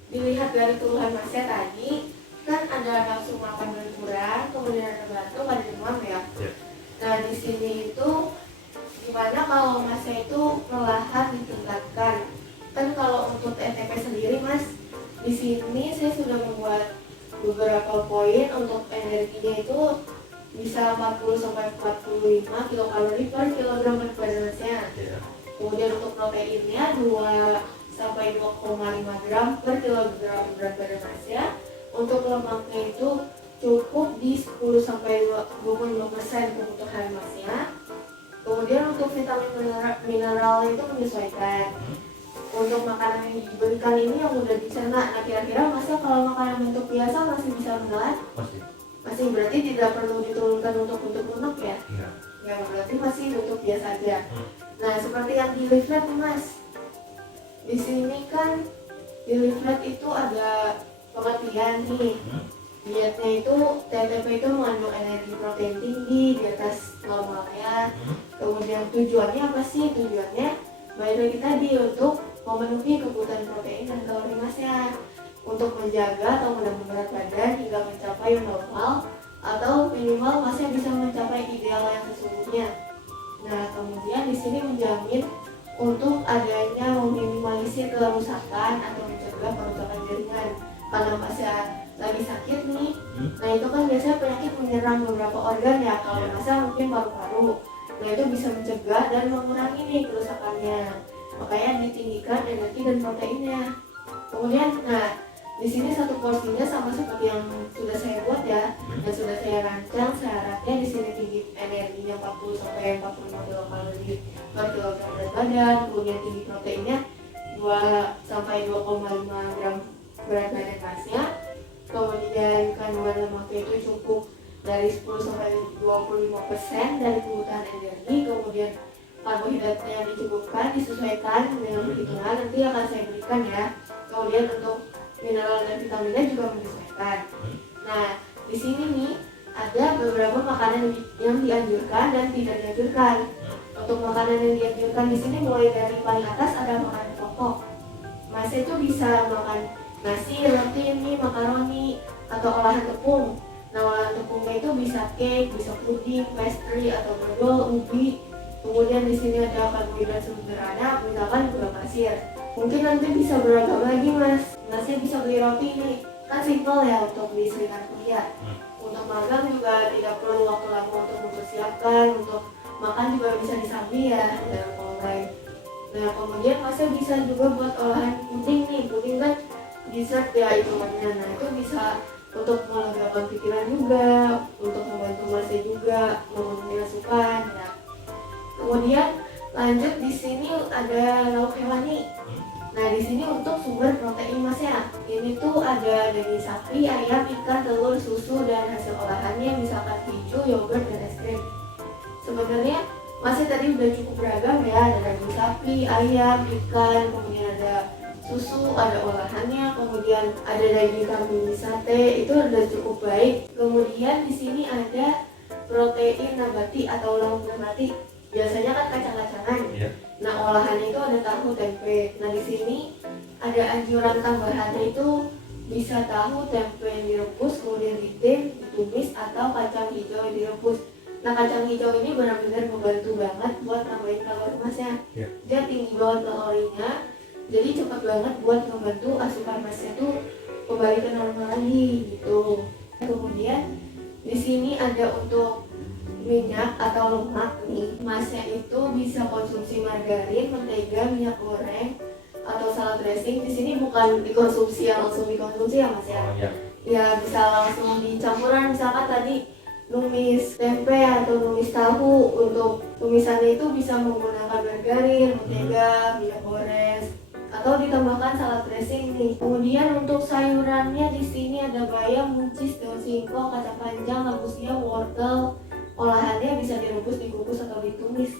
Dilihat dari keluhan Masnya tadi kan ada nafsu makan berkurang, kemudian ada batuk, ada demam ya. Iya. Nah di sini itu gimana kalau Masnya itu perlahan ditingkatkan? Kan kalau untuk ETP sendiri Mas, di sini saya sudah membuat beberapa poin. Untuk energinya itu bisa 40 sampai 45 kilokalori per kilogram berat badan Masnya. Iya. Kemudian untuk proteinnya 2 sampai 2,5 gram per kilogram berat badan Masnya. Untuk lemaknya itu cukup di 10 sampai 25% kebutuhan Masnya. Kemudian untuk vitamin mineral itu menyesuaikan. Untuk makanan yang diberikan ini yang mudah dicerna. Nah kira-kira Masnya kalau makanan bentuk biasa masih bisa menelan? Masih berarti tidak perlu diturunkan untuk bentuk lunak ya? Iya. Ya berarti masih bentuk biasa aja. Nah seperti yang di leaflet nih Mas. Di sini kan di leaflet itu ada pengertian nih. Dietnya itu TTP itu mengandung energi protein tinggi di atas normalnya. Kemudian tujuannya apa sih? Tujuannya balik lagi tadi untuk memenuhi kebutuhan protein dan kalori Masnya, untuk menjaga atau menambah berat badan hingga mencapai normal atau minimal Masnya bisa mencapai ideal yang sesungguhnya. Nah kemudian di sini menjamin untuk adanya meminimalisir kerusakan atau mencegah kerusakan jaringan. Karena Masnya lagi sakit nih, nah itu kan biasanya penyakit menyerang beberapa organ ya. Kalau Masnya mungkin paru-paru, nah itu bisa mencegah dan mengurangi nih kerusakannya. Makanya ditinggikan energi dan proteinnya. Kemudian, nah di sini satu porsinya sama seperti yang sudah saya buat ya, dan sudah saya rancang syaratnya. Di sini tinggi energinya 40 sampai 45 kilokalori per kilogram berat badan. Kemudian tinggi proteinnya 2 sampai 2,5 gram berat badan Masnya. Kemudian kandungan lemaknya itu cukup dari 10 sampai 25% dari kebutuhan energi. Kemudian karbohidratnya yang dicukupkan disesuaikan dengan perhitungan nanti akan saya berikan ya. Kemudian untuk mineral dan vitaminnya juga menyesuaikan. Nah di sini nih ada ada beberapa makanan yang dianjurkan dan tidak dianjurkan. Untuk makanan yang dianjurkan di sini mulai dari paling atas ada makanan pokok. Mas itu bisa makan nasi, roti, mie, makaroni, atau olahan tepung. Nah, olahan tepungnya itu bisa cake, bisa puding, pastry, atau dodol, ubi. Kemudian di sini ada karbohidrat sederhana, misalkan gula pasir. Mungkin nanti bisa beragam lagi mas. Masnya bisa beli roti nih, kan simple ya untuk di selingan kuliah. Untuk magang juga tidak perlu waktu lama untuk mempersiapkan, untuk makan juga bisa disambi ya dalam online. Nah, kemudian masnya bisa juga buat olahan puding nih. Puding kan dessert ya hitungannya. Nah, itu bisa untuk melegakan pikiran juga, untuk membantu masnya juga memenuhi asupan ya. Kemudian lanjut di sini ada lauk hewani. Nah, di sini untuk sumber protein masnya. Ini tuh ada daging sapi, ayam, ikan, telur, susu, dan hasil olahannya misalkan keju, yogurt, dan es krim. Sebenarnya masih tadi udah cukup beragam ya, ada daging sapi, ayam, ikan, kemudian ada susu, ada olahannya, kemudian ada daging kambing di sate, itu udah cukup baik. Kemudian di sini ada protein nabati atau lauk nabati. Biasanya kan kacang-kacangan. Nah, olahannya itu ada tahu, tempe. Nah, di sini ada anjuran tambahannya itu bisa tahu, tempe yang direbus, kemudian ditim, ditumis, atau kacang hijau yang direbus. Nah, kacang hijau ini benar-benar membantu banget buat nambahin kalori masnya. Dia tinggi banget kalorinya, jadi cepat banget buat membantu asupan masnya tuh kembali ke normal lagi gitu. Kemudian di sini ada untuk minyak atau lemak nih. Masnya itu bisa konsumsi margarin, mentega, minyak goreng, atau salad dressing. Di sini bukan dikonsumsi yang langsung dikonsumsi ya mas ya. Ya bisa langsung dicampuran, misalkan tadi numis tempe atau numis tahu. Untuk tumisannya itu bisa menggunakan margarin, mentega, minyak goreng, atau ditambahkan salad dressing nih. Kemudian untuk sayurannya di sini ada bayam, buncis, daun singkong, kacang panjang, labu siam, wortel. Olahannya bisa direbus, dikukus, atau ditumis.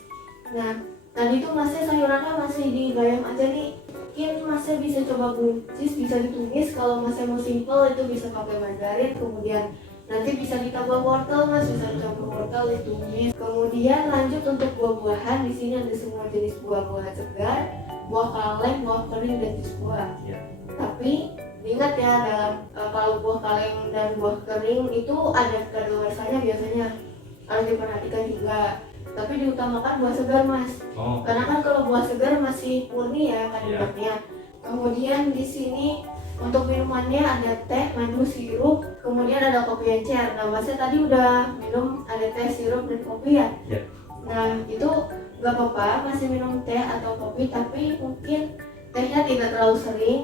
Nah, tadi itu masnya sayurannya masih di bayam aja nih. Mungkin masnya bisa coba buncis, bisa ditumis. Kalau masnya mau simple itu bisa pakai margarin. Kemudian nanti bisa ditambah wortel mas, bisa dicampur wortel, ditumis. Kemudian lanjut untuk buah-buahan, di sini ada semua jenis buah-buahan segar, buah kaleng, buah kering, dan jus buah. Tapi ingat ya, dalam kalau buah kaleng dan buah kering itu ada kadaluarsanya biasanya, harus diperhatikan juga. Tapi diutamakan buah segar mas. Karena kan kalau buah segar masih murni ya kandungannya. Kemudian di sini untuk minumannya ada teh, madu, sirup, kemudian ada kopi encer. Nah, masnya tadi udah minum ada teh, sirup, dan kopi ya? Nah, itu gak apa-apa masih minum teh atau kopi, tapi mungkin tehnya tidak terlalu sering,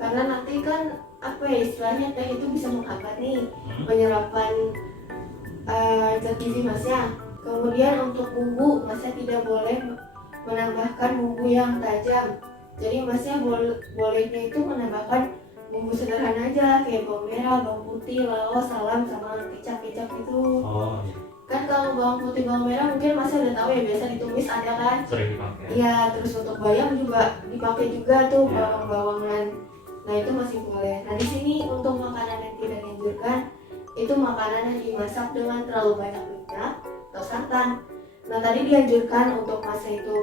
karena nanti kan apa ya istilahnya, teh itu bisa menghambat nih penyerapan zat gizi masnya. Kemudian untuk bumbu, masnya tidak boleh menambahkan bumbu yang tajam. Jadi masnya bolehnya itu menambahkan bumbu sederhana aja, kayak bawang merah, bawang putih, laos, salam, sama kecap itu. Kan kalau bawang putih, bawang merah mungkin masnya udah tahu ya, biasa ditumis ada kan? Sering dipakai. Iya, terus untuk bayam juga dipakai juga tuh bawang-bawangan. Nah, itu masih boleh. Nah, di sini untuk makanan yang tidak dianjurkan itu makanan yang dimasak dengan terlalu banyak minyak atau santan. Nah, tadi dianjurkan untuk masnya itu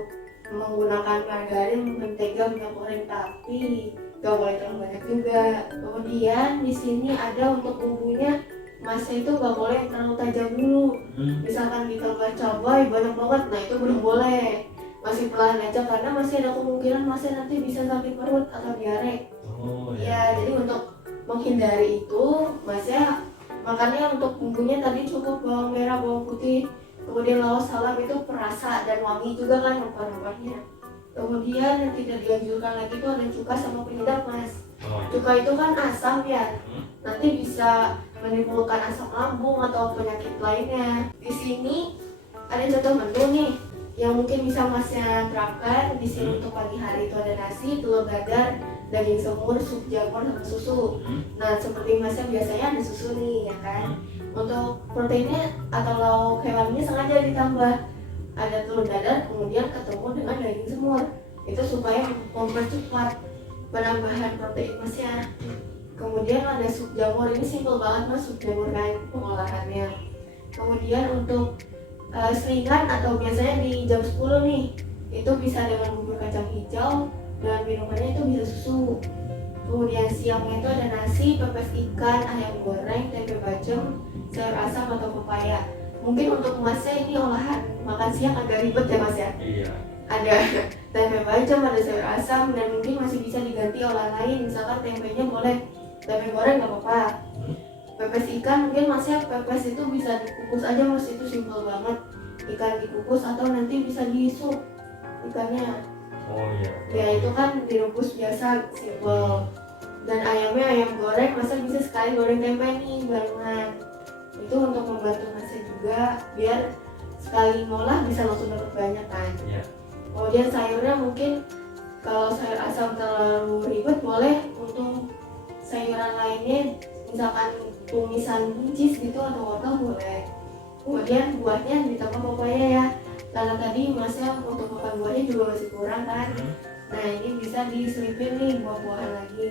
menggunakan margarin, mentega, minyak goreng, tapi gak boleh terlalu banyak juga. Kemudian di sini ada untuk bumbunya, masnya itu gak boleh terlalu tajam dulu. Misalkan ditambah cabai banyak banget, nah itu belum boleh. Masih perlahan aja, karena masih ada kemungkinan masnya nanti bisa sakit perut atau diare. Ya, jadi untuk menghindari itu, masnya makanya untuk bumbunya tadi cukup bawang merah, bawang putih, kemudian laos, salam, itu perasa dan wangi juga kan rempah-rempahnya. Kemudian yang tidak dianjurkan lagi itu ada cuka sama penyedap mas. Cuka itu kan asam ya, nanti bisa menimbulkan asam lambung atau penyakit lainnya. Di sini ada contoh menu nih yang mungkin bisa masnya terapkan. Di sini untuk pagi hari itu ada nasi, telur dadar, daging semur, sup jamur, sama susu. Nah, seperti masnya biasanya ada susu nih ya kan. Untuk proteinnya atau lauk hewaninya sengaja ditambah, ada telur dadar kemudian ketemu dengan daging semur, itu supaya mempercepat penambahan protein masnya. Kemudian ada sup jamur, ini simple banget mas, sup jamur kan pengolahannya. Kemudian untuk selingan atau biasanya di jam 10 nih, itu bisa dengan bubur kacang hijau dan minumannya itu bisa susu. Kemudian siangnya itu ada nasi, pepes ikan, ayam goreng, tempe bacem, sayur asam atau pepaya. Mungkin untuk masnya ini olahan makan siang agak ribet ya mas ya. Iya. Ada tempe bacem, ada sayur asam, dan mungkin masih bisa diganti olahan lain. Misalkan tempenya boleh tempe goreng nggak apa-apa. Pepes ikan mungkin masnya pepes itu bisa dikukus aja mas, itu simple banget. Ikan dikukus atau nanti bisa disup ikannya. Oh iya. Ya itu kan direbus biasa, simple. Dan ayamnya ayam goreng, masa bisa sekali goreng tempe nih barengan. Itu untuk membantu masnya juga biar sekali ngolah bisa langsung dapat banyak kan. Iya. Kemudian sayurnya mungkin kalau sayur asam terlalu ribet, boleh untuk sayuran lainnya misalkan tumisan buncis gitu atau wortel boleh. Kemudian buahnya ditambah pepaya ya, karena tadi masnya untuk makan buahnya juga masih kurang kan. Nah ini bisa diselipin nih buah-buahan lagi.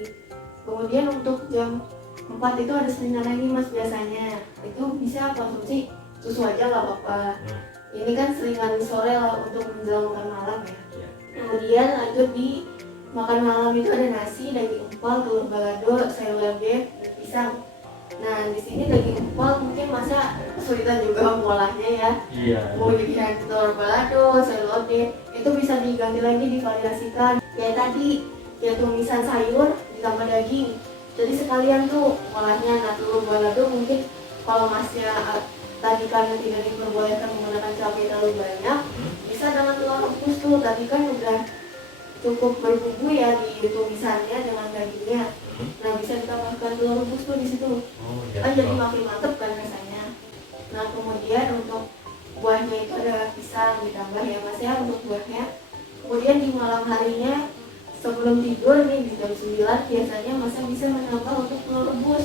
Kemudian untuk jam 4 itu ada selingan lagi mas biasanya. Itu bisa konsumsi susu aja nggak apa-apa. Ini kan selingan sore lah untuk menjelang makan malam ya. Kemudian lanjut di makan malam itu ada nasi, daging empal, telur balado, sayur lodeh, dan pisang. Nah di sini daging empal mungkin masa kesulitan juga mengolahnya ya. Iya. Kemudian telur balado, sayur lodeh itu bisa diganti lagi, divariasikan. Kayak tadi ya tumisan sayur ditambah daging. Jadi sekalian tuh olahnya. Nah telur balado mungkin kalau masnya tadi karena tidak diperbolehkan menggunakan cabai terlalu banyak, bisa dengan telur rebus tuh. Tadi kan udah cukup berbumbu ya di tumisannya dengan dagingnya. Nah bisa ditambahkan telur rebus tuh di situ. Kan jadi makin mantep kan rasanya. Nah kemudian untuk buahnya itu ada pisang ditambah ya mas ya untuk buahnya. Kemudian di malam harinya sebelum tidur nih di jam 9 biasanya masnya bisa menambah untuk telur rebus.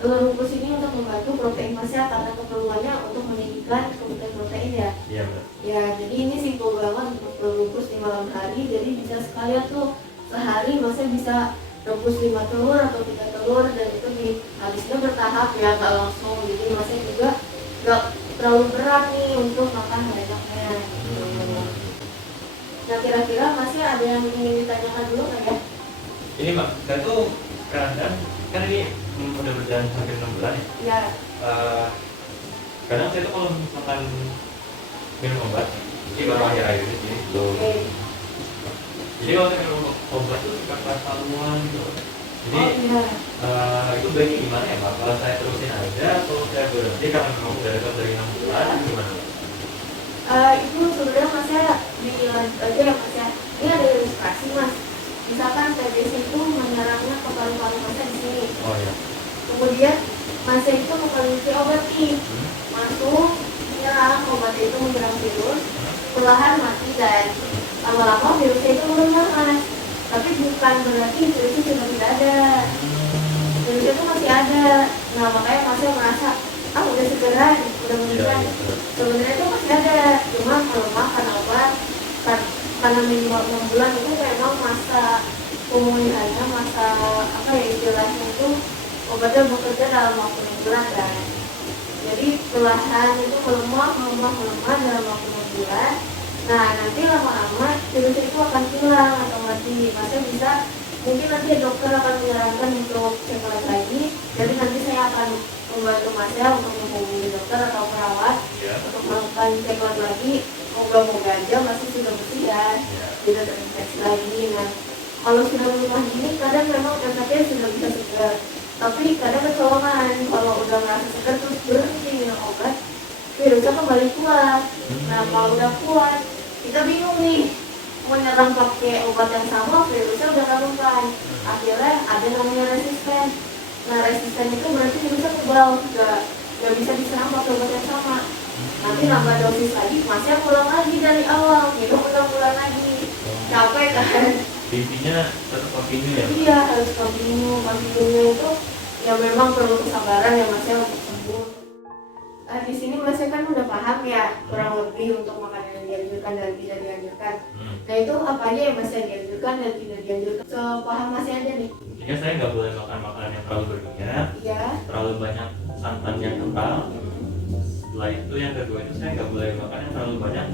Telur rebus ini untuk membantu protein masnya karena keperluannya untuk meninggikan kebutuhan protein ya. Iya benar. Ya jadi ini simpel banget untuk telur rebus di malam hari. Jadi bisa sekalian tuh sehari masnya bisa rebus 5 telur atau 3 telur, dan itu habisnya bertahap ya, nggak langsung. Jadi masnya juga nggak terlalu berat nih untuk makan banyaknya. Nah kira-kira masnya ada yang ingin ditanyakan dulu nggak ya? Ini mbak, saya tuh kadang kan ini udah berjalan hampir 6 bulan ya. Ya. Kadang saya tuh kalau misalkan minum obat, ini baru akhir-akhir ini sih. Oke. Jadi kalau saya minum obat tuh suka ketahuan gitu. Jadi Oh iya. itu baiknya gimana ya mbak? Kalau saya terusin aja, kalau saya berhenti karena memang udah dekat dari 6 bulan, gimana? Itu sebenarnya masnya dilanjut aja ya mas ya. Ini ada ilustrasi mas. Misalkan TBC itu menyerangnya ke paru-paru masnya di sini. Oh iya. Kemudian masnya itu mengkonsumsi obat nih, masuk menyerang, obatnya itu menyerang virus, perlahan mati dan lama-lama virusnya itu melemah mas. Tapi bukan berarti virusnya sudah tidak ada. Virusnya itu masih ada. Nah makanya masnya merasa udah segera, udah meninggal. Sebenarnya itu masih ada, cuma melemah karena apa? Karena minimal 6 bulan itu memang masa pemulihannya, masa apa ya istilahnya itu, obatnya bekerja dalam waktu 6 bulan kan. Jadi perlahan itu melemah dalam waktu 6 bulan. Nah nanti lama-lama virus itu akan hilang atau mati. Masnya bisa, mungkin nanti dokter akan menyarankan untuk cek lagi. Jadi nanti saya akan membantu masnya untuk menghubungi dokter atau perawat untuk melakukan cek lagi. Moga-moga aja masih sudah bersih ya, tidak terinfeksi lagi. Nah kalau sudah melemah gini kadang memang efeknya sudah bisa segar, tapi kadang kecolongan kalau udah merasa segar terus berhenti minum obat, virusnya kembali kuat. Nah kalau udah kuat kita bingung nih mau nyerang pakai obat yang sama, virusnya udah kamuflan, akhirnya ada namanya resisten. Nah resisten itu berarti virusnya kebal, nggak bisa diserang pakai obat yang sama. Nanti nambah dosis lagi, masih pulang lagi dari awal, minum ulang lagi. Capek kan? Intinya tetap continue ya? Iya, harus continue. Continue itu ya memang perlu kesabaran ya masnya untuk sembuh. Di sini masnya kan udah paham ya kurang lebih untuk makanan yang dianjurkan dan tidak dianjurkan. Nah itu apa aja yang masnya dianjurkan dan tidak dianjurkan? Sepaham masnya aja nih. Intinya saya nggak boleh makan makanan yang terlalu berminyak, Iya. terlalu banyak santan yang kental, setelah itu yang kedua itu saya nggak boleh makan yang terlalu banyak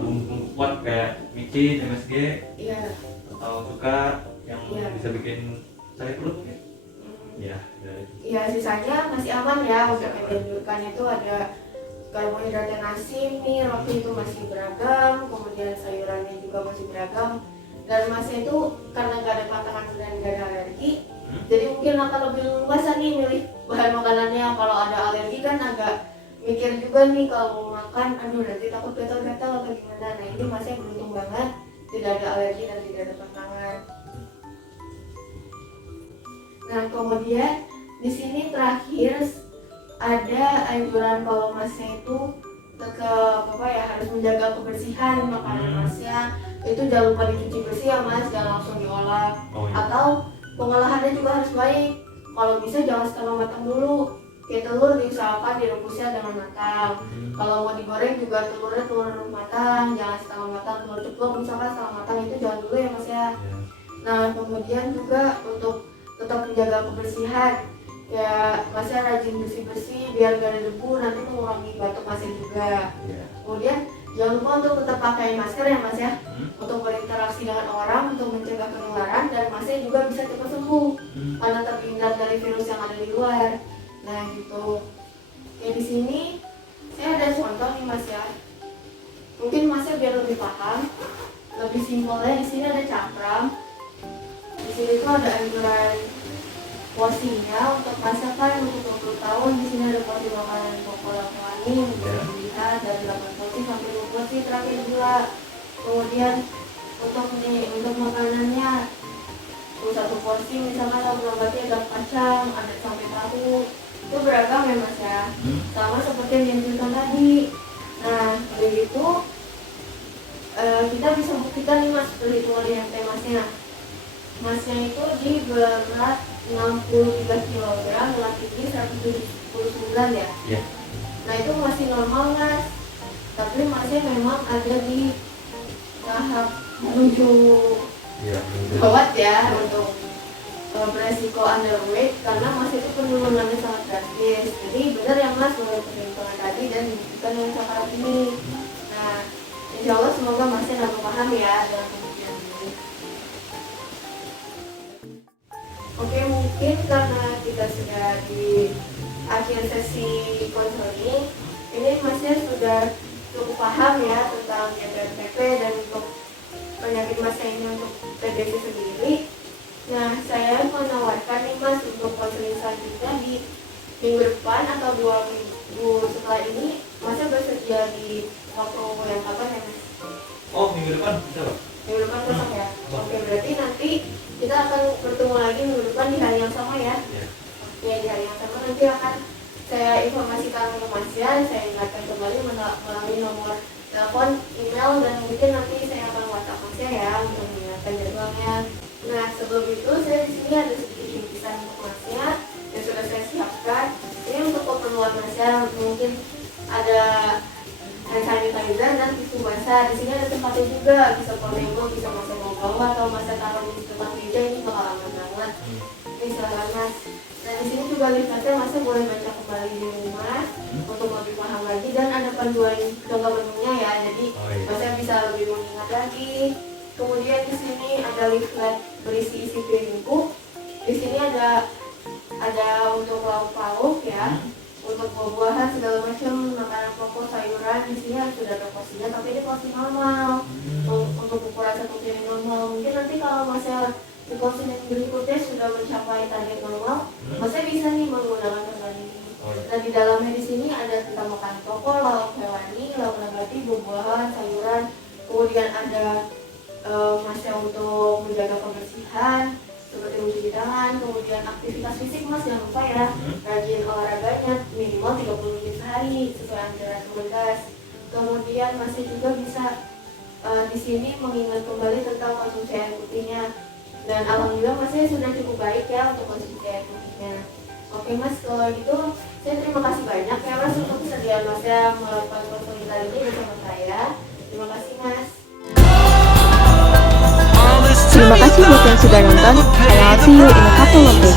bumbu kuat kayak micin, MSG, atau cuka yang bisa bikin sakit perut ya. Ya sisanya masih aman ya. Untuk yang dianjurkan itu ada karbohidrat yang nasi, mie, roti itu masih beragam, kemudian sayurannya juga masih beragam. Dan masnya itu karena nggak ada pantangan dan nggak ada alergi, jadi mungkin akan lebih luasan nih milih bahan makanannya. Kalau ada alergi kan agak mikir juga nih kalau mau makan, aduh nanti takut gatal-gatal atau gimana. Nah ini masnya beruntung banget, tidak ada alergi dan tidak ada pantangan. Nah kemudian di sini terakhir ada anjuran kalau masnya itu tetap harus menjaga kebersihan makanan masnya. Itu jangan lupa dicuci bersih ya mas, jangan langsung diolah. Atau pengolahannya juga harus baik. Kalau bisa jangan setengah matang dulu. Kayak telur diusahakan direbusnya dengan matang. Kalau mau digoreng juga telurnya telur matang, jangan setengah matang. Telur ceplok misalkan setengah matang itu jangan dulu ya mas ya. Nah kemudian juga untuk tetap menjaga kebersihan, ya masnya rajin bersih-bersih biar gak ada debu, nanti mengurangi batuk masnya juga. Kemudian jangan lupa untuk tetap pakai masker ya mas ya, untuk berinteraksi dengan orang untuk mencegah penularan, dan masnya juga bisa cepat sembuh karena terhindar dari virus yang ada di luar. Nah gitu. Ya di sini saya ada contoh nih mas ya, mungkin masnya biar lebih paham, lebih simpelnya di sini ada cakram. Di sini tuh ada anjuran porsinya untuk masakan untuk 20 tahun. Di sini ada porsi makanan pokok laki-laki yang bisa dilihat dari 8 porsi sampai 20 porsi terakhir gula. Kemudian untuk makanannya satu porsi misalkan berarti ada kacang, ada sampai tahu, itu beragam ya mas ya, sama seperti yang dianjurkan tadi. Nah begitu kita bisa buktikan nih mas perhitungan yang masnya. Masnya itu di berat 63 kg, berat tinggi 179 ya. Nah itu masih normal mas, tapi masnya memang ada di tahap menuju gawat ya untuk beresiko underweight, karena masih itu penurunannya sangat drastis. Jadi benar ya mas menurut perhitungan tadi dan dibuktikan yang sekarang ini. Nah insya Allah semoga masnya dapat paham ya dalam pembuktian ini. Oke, mungkin karena kita sudah di akhir sesi konseling, ini masnya sudah cukup paham ya tentang GPMPP dan untuk penyakit masnya ini untuk TBC sendiri. Nah, saya menawarkan nih mas untuk konseling selanjutnya di minggu depan atau 2 minggu setelah ini, masnya bersedia di waktu yang kapan ya mas? Oh, minggu depan bisa pak? Minggu depan besok ya? Oke, berarti nanti kita akan bertemu lagi minggu depan di hari yang sama ya? Oke, di hari yang sama nanti akan saya informasikan ke masnya, saya ingatkan kembali melalui nomor telepon, email, dan mungkin nanti saya akan WhatsApp masnya ya untuk mengingatkan jadwalnya. Nah sebelum itu saya di sini ada sedikit bingkisan untuk masnya yang sudah saya siapkan. Ini untuk keperluan masnya, mungkin ada hand sanitizer dan tisu basah. Di sini ada tempatnya juga, bisa portable, bisa masnya mau bawa atau masnya taruh di tempat meja, ini bakal aman banget. Ini silahkan mas. Nah di sini juga lihatnya masnya boleh baca kembali di rumah untuk lebih paham lagi, dan ada panduan jangka menunya ya, jadi masnya bisa lebih mengingat lagi. Kemudian di sini ada leaflet berisi isi piringku. Di sini ada untuk lauk pauk ya, untuk buah-buahan segala macam, makanan pokok, sayuran. Di sini sudah ada porsinya, tapi ini porsi normal untuk ukuran satu piring normal. Mungkin nanti kalau masih di porsi yang berikutnya sudah mencapai target normal, masih bisa nih menggunakan tambahan ini. Dan di dalamnya di sini ada tentang makanan pokok, lauk hewani, lauk nabati, buah-buahan, sayuran. Kemudian ada masnya untuk menjaga kebersihan seperti mencuci tangan, kemudian aktivitas fisik mas jangan lupa ya, rajin olahraganya minimal 30 menit sehari sesuai anjuran Kemenkes. Kemudian masih juga bisa di sini mengingat kembali tentang konsumsi air putihnya, dan alhamdulillah masnya sudah cukup baik ya untuk konsumsi air putihnya. Oke mas, kalau gitu saya terima kasih banyak ya mas untuk kesediaan masnya melakukan konseling kali ini bersama saya. Terima kasih mas. Terima kasih buat yang sudah nonton, and I'll see you in a couple of days.